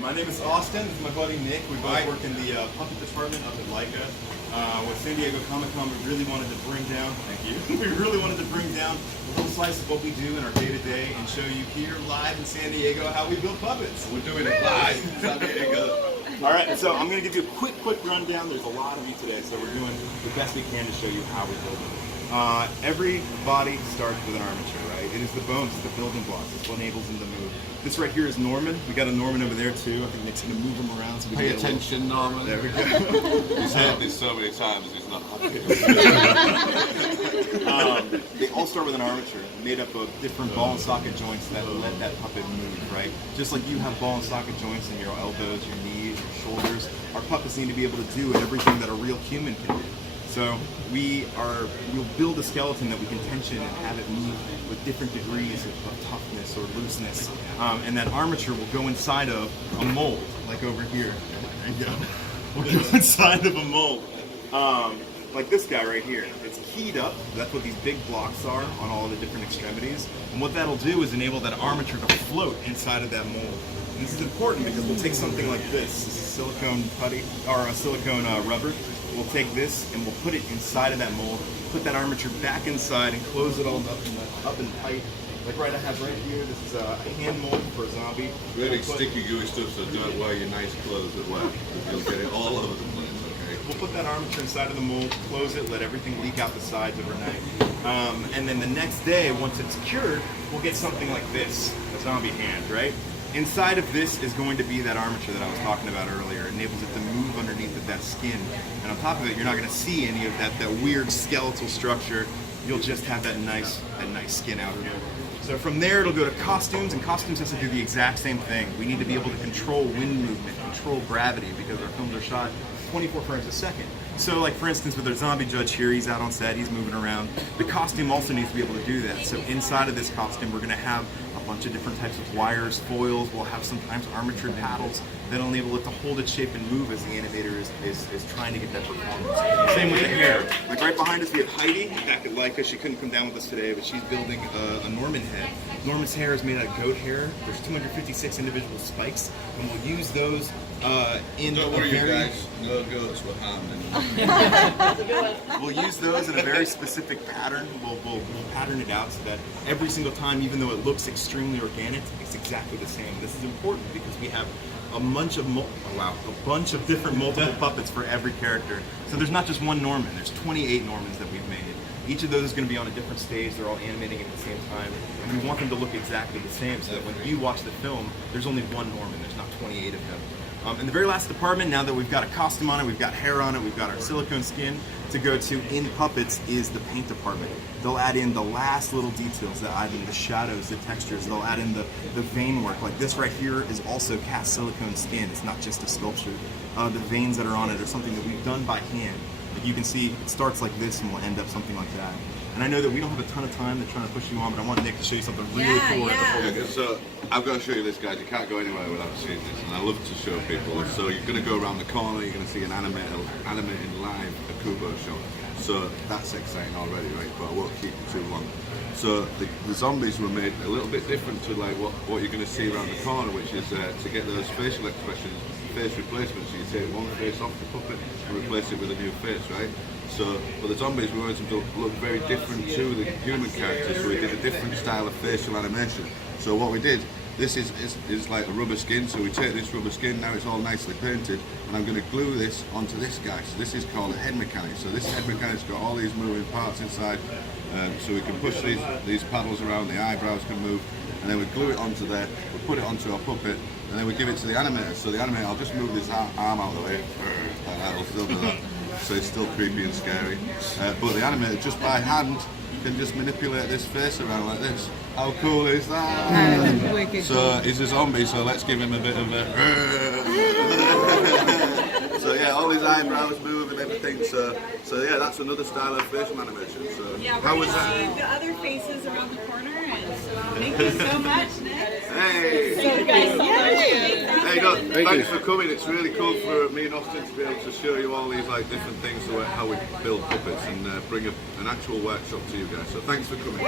my name is Austin. This is my buddy Nick. We both work in the puppet department up at Liaka. With San Diego Comic-Con, we really wanted to bring down, we really wanted to bring down a little slice of what we do in our day-to-day and show you here live in San Diego how we build puppets. We're doing it live in San Diego. All right, so I'm going to give you a quick rundown. There's a lot of you today, so we're doing the best we can to show you how we build it. Every body starts with an armature, right? It is the bones, the building blocks. It's what enables them to move. This right here is Norman. We got a Norman over there too. I think Nick's going to move him around. So we Pay attention, Norman. There we go. He's heard this so many times, he's not happy. They all start with an armature made up of different ball and socket joints that let that puppet move, right? Just like you have ball and socket joints in your elbows, your knees, your shoulders, our puppets need to be able to do everything that a real human can do. So we'll build a skeleton that we can tension and have it move with different degrees of toughness or looseness. And that armature will go inside of a mold, like over here. There you go. We'll go inside of a mold. Like this guy right here. It's keyed up. That's what these big blocks are on all the different extremities. And what that'll do is enable that armature to float inside of that mold. And this is important because we'll take something like this. This is silicone putty, or a silicone rubber. We'll take this and we'll put it inside of that mold, put that armature back inside and close it all up and tight. Like I have right here, this is a hand mold for a zombie. Really sticky, gooey stuff, so don't wear your nice clothes at work, because you'll get it all over the place, okay? We'll put that armature inside of the mold, close it, let everything leak out the sides overnight. And then the next day, once it's cured, we'll get something like this, a zombie hand, right? Inside of this is going to be that armature that I was talking about earlier. It enables it to move underneath of that skin. And on top of it, you're not going to see any of that weird skeletal structure. You'll just have that nice skin out here. So from there, it'll go to costumes, and costumes has to do the exact same thing. We need to be able to control wind movement, control gravity, because our films are shot 24 frames a second. So like for instance with our zombie judge here, he's out on set, he's moving around. The costume also needs to be able to do that. So inside of this costume, we're going to have a bunch of different types of wires, foils. We'll have sometimes armatured paddles that'll enable it to hold its shape and move as the animator is trying to get that performance. Same with the hair. Like right behind us we have Heidi, back at Liaka. She couldn't come down with us today, but she's building a Norman head. Norman's hair is made out of goat hair. There's 256 individual spikes, and we'll use those in Don't worry, you guys, no goats were harmed. We'll use those in a very specific pattern. We'll pattern it out so that every single time, even though it looks extremely organic, it's exactly the same. This is important because we have a bunch of different multiple puppets for every character. So there's not just one Norman. There's 28 Normans that we've made. Each of those is going to be on a different stage. They're all animating at the same time, and we want them to look exactly the same so that when you watch the film, there's only one Norman. There's not 28 of them. In the very last department, now that we've got a costume on it, we've got hair on it, we've got our silicone skin to go to in puppets, is the paint department. They'll add in the last little details, they'll add in the shadows, the textures, they'll add in the vein work. Like this right here is also cast silicone skin, it's not just a sculpture. The veins that are on it are something that we've done by hand. Like you can see, it starts like this and will end up something like that. And I know that we don't have a ton of time, they're trying to push you on, but I want Nick to show you something really cool. Yeah, so I've got to show you this, guys. You can't go anywhere without seeing this, and I love to show people. So you're going to go around the corner, you're going to see an animated live Akubo shot. So that's exciting already, right? But I won't keep you too long. So the zombies were made a little bit different to like what you're going to see around the corner, which is to get those facial expressions, face replacements. So you take one face off the puppet and replace it with a new face, right? So, but the zombies, we wanted them to look very different to the human characters, so we did a different style of facial animation. So what we did, this is like a rubber skin, so we take this rubber skin, now it's all nicely painted, and I'm going to glue this onto this guy. So this is called a head mechanic. So this head mechanic's got all these moving parts inside, so we can push these paddles around, the eyebrows can move, and then we glue it onto there, we put it onto our puppet, and then we give it to the animator. So the animator, I'll just move this arm out of the way, like that, I'll still do that. So it's still creepy and scary. But the animator, just by hand, can just manipulate this face around like this. How cool is that? So he's a zombie, so let's give him a bit of a... So yeah, all his eyebrows move and everything. So yeah, that's another style of facial animation. So yeah, how was see that? The other faces around the corner, and thank you so much, Nick. Hey! Thank you guys so much. Hey, no, thanks for coming. It's really cool for me and Austin to be able to show you all these like different things to how we build puppets and bring an actual workshop to you guys. So thanks for coming.